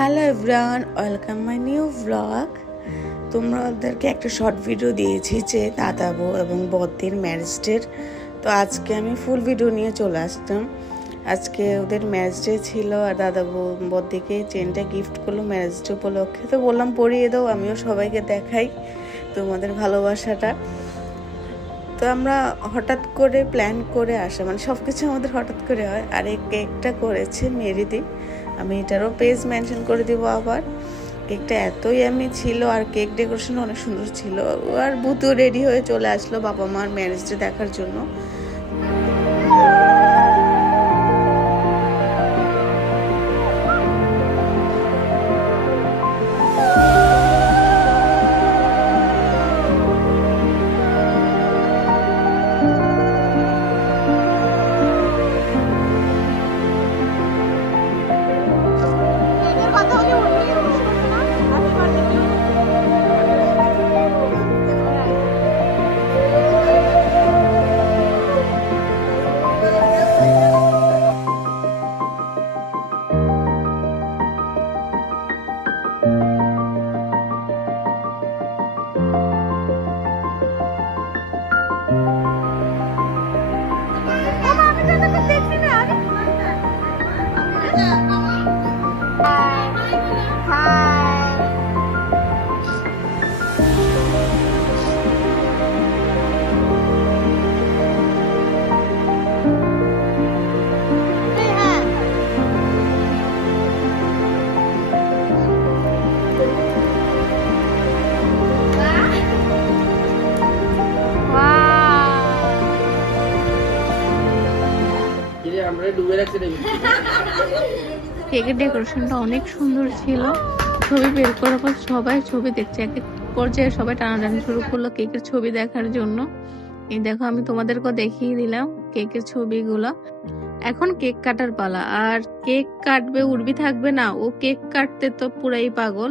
Hello everyone, welcome my new blog. তোমাদেরকে একটা short video দিয়েছি যে দাদা বউ এবং বদ্দির ম্যারেজ ডের। তো আজকে আমি ফুল ভিডিও নিয়ে চলে আসতাম। আজকে ওদের ম্যারেজ ডে ছিল আর দাদা বউ বদ্দিকে চেনটা গিফট করলো ম্যারেজ ডে উপলক্ষে। তো বললাম পরিয়ে দাও, আমিও সবাইকে দেখাই তোমাদের ভালোবাসাটা। তো আমরা হঠাৎ করে প্ল্যান করে আসা, মানে সব কিছু আমাদের হঠাৎ করে হয়। আর এই কেকটা করেছে মেরিদি, আমি এটারও পেজ মেনশন করে দিব। আবার কেকটা এতই আমি ছিল আর কেক ডেকোরেশন অনেক সুন্দর ছিল। আর বুতু রেডি হয়ে চলে আসলো বাবা মার ম্যারেজ ডে দেখার জন্য। কেকের ডেকোরেশনটা অনেক সুন্দর ছিল। ছবি বের করার পর সবাই ছবি দেখছে, এক এক পর্যায়ে সবাই টানাটানি শুরু করলো কেকের ছবি দেখার জন্য। এই দেখো, আমি তোমাদেরকে দেখিয়ে দিলাম কেকের ছবিগুলো। এখন কেক কাটার পালা। আর কেক কাটবে, উর্বি থাকবে না, ও কেক কাটতে তো পুরাই পাগল।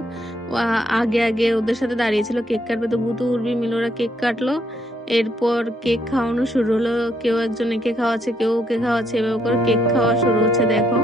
আগে আগে ওদের সাথে দাঁড়িয়েছিল কেক কাটবে, তো বুতু উর্বি মিলে ওরা কেক কাটলো। এরপর কেক খাওয়ানো শুরু হলো, কেউ একজন একে খাওয়াচ্ছে, কেউ ওকে খাওয়াচ্ছে, এভাবে করে কেক খাওয়া শুরু হচ্ছে। দেখো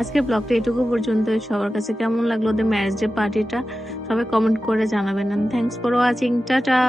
আজকের ব্লগটা এটুকু পর্যন্ত। সবার কাছে কেমন লাগলো ওদের ম্যারেজ ডে পার্টিটা সবাই কমেন্ট করে জানাবেন। Thanks for watching, tata.